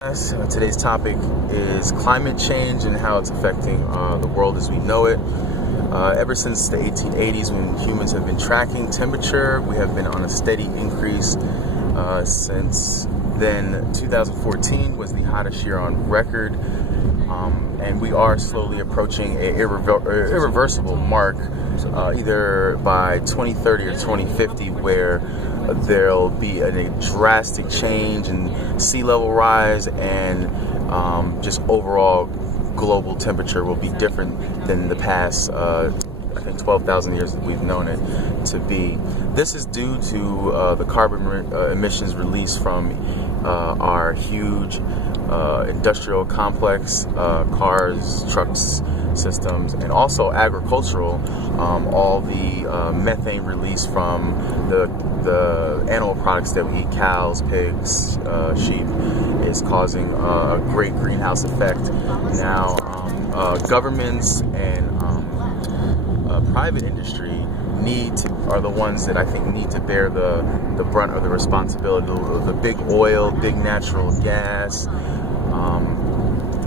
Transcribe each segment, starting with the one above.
Today's topic is climate change and how it's affecting the world as we know it. Ever since the 1880s, when humans have been tracking temperature, we have been on a steady increase. Since then, 2014 was the hottest year on record, and we are slowly approaching an irreversible mark, either by 2030 or 2050, where there'll be a drastic change in sea level rise, and just overall global temperature will be different than the past, I think, 12,000 years that we've known it to be. This is due to the carbon emissions released from our huge industrial complex, cars, trucks, systems, and also agricultural. All the methane released from the animal products that we eat, cows, pigs, sheep, is causing a great greenhouse effect. Now, governments and private industry are the ones that I think need to bear the brunt of the responsibility. The big oil, big natural gas,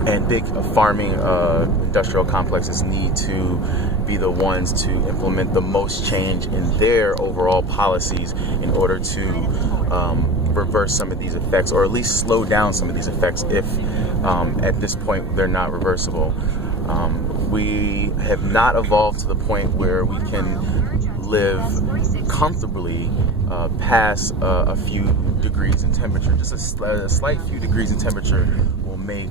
and big farming industrial complexes need to be the ones to implement the most change in their overall policies in order to reverse some of these effects, or at least slow down some of these effects if at this point they're not reversible. We have not evolved to the point where we can live comfortably past a few degrees in temperature. Just a slight few degrees in temperature will make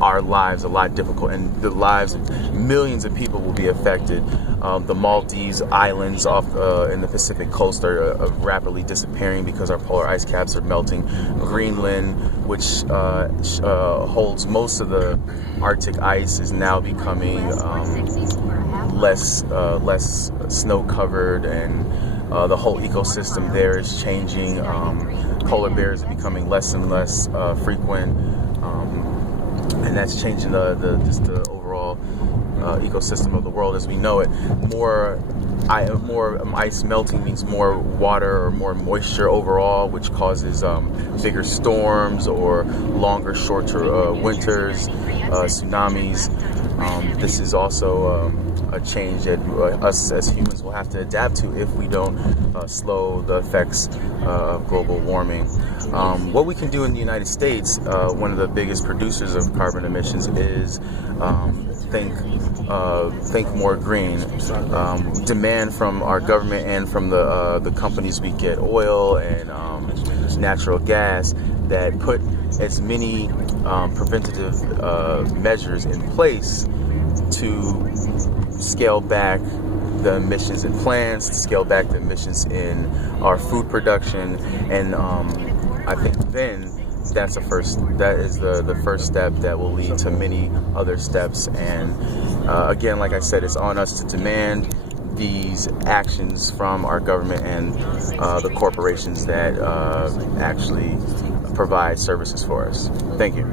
our lives a lot difficult, and the lives of millions of people will be affected. The Maldives Islands off in the Pacific coast are rapidly disappearing because our polar ice caps are melting. Greenland, which holds most of the Arctic ice, is now becoming less snow covered, and the whole ecosystem there is changing. Polar bears are becoming less and less frequent, and that's changing the overall ecosystem of the world as we know it. More ice melting means more water or more moisture overall, which causes bigger storms or longer, shorter winters, tsunamis. This is also a change that us as humans will have to adapt to if we don't slow the effects of global warming. What we can do in the United States, one of the biggest producers of carbon emissions, is think more green. Demand from our government and from the companies we get oil and natural gas that put as many preventative measures in place to scale back the emissions in plants, to scale back the emissions in our food production, and I think then that is the first step that will lead to many other steps. And again, like I said, it's on us to demand these actions from our government and the corporations that actually provide services for us. Thank you.